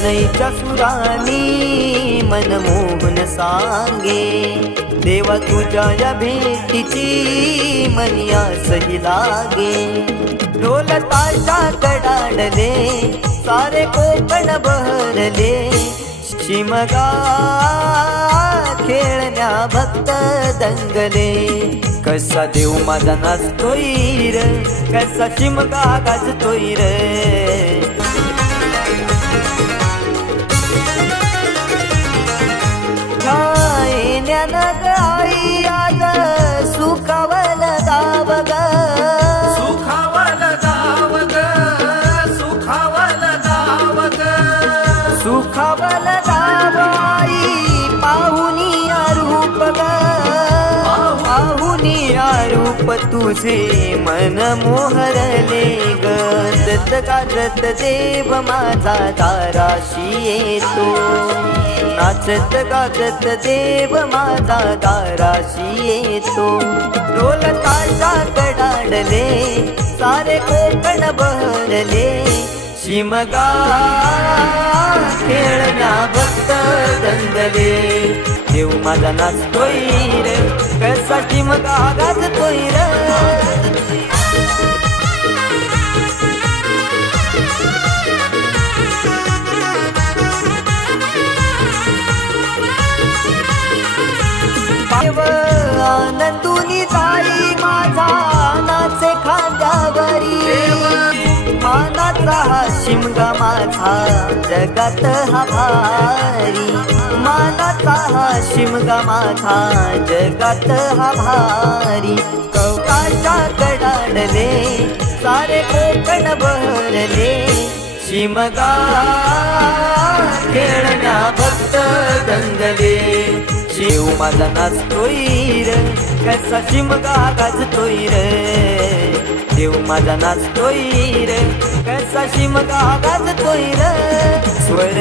सनईच्या सुरानी मनमोहन सांगे. देवा तुझ्या या भेटीची मनिया सही लागे. ढोल ताशा कडाडले सारे कोकण बहरले. शिमगा खेळण्या भक्त दंगले. कसा देव माझा नाचतोय र कसा शिमगा गाजतोय र. पाहुनी रूप तुझे मन मोहरले ग. जत गाजत देव माझा दाराशी येतो नाचत गाजत देव माझा दाराशी येतो ढोल ताशा कडाडले सारे कोकण बहरले. शिमगा खेळण्या भक्त दंगले देव माझा नाचतोय रे. कसा शिमगा गाजतोय मानाचा हा शिमगा माझा जगात हा भारी. मानाचा हा शिमगा माझा जगात हा भारी. कौकाच्या कडाडले सारे कोकण भरले शिमगा खेळण्या भक्त दंगले शिव माझा नाचतोय र कसा शिमगा गाजतोय र. देव माझा नाचतोय र कसा मग गाजतोय र. स्वर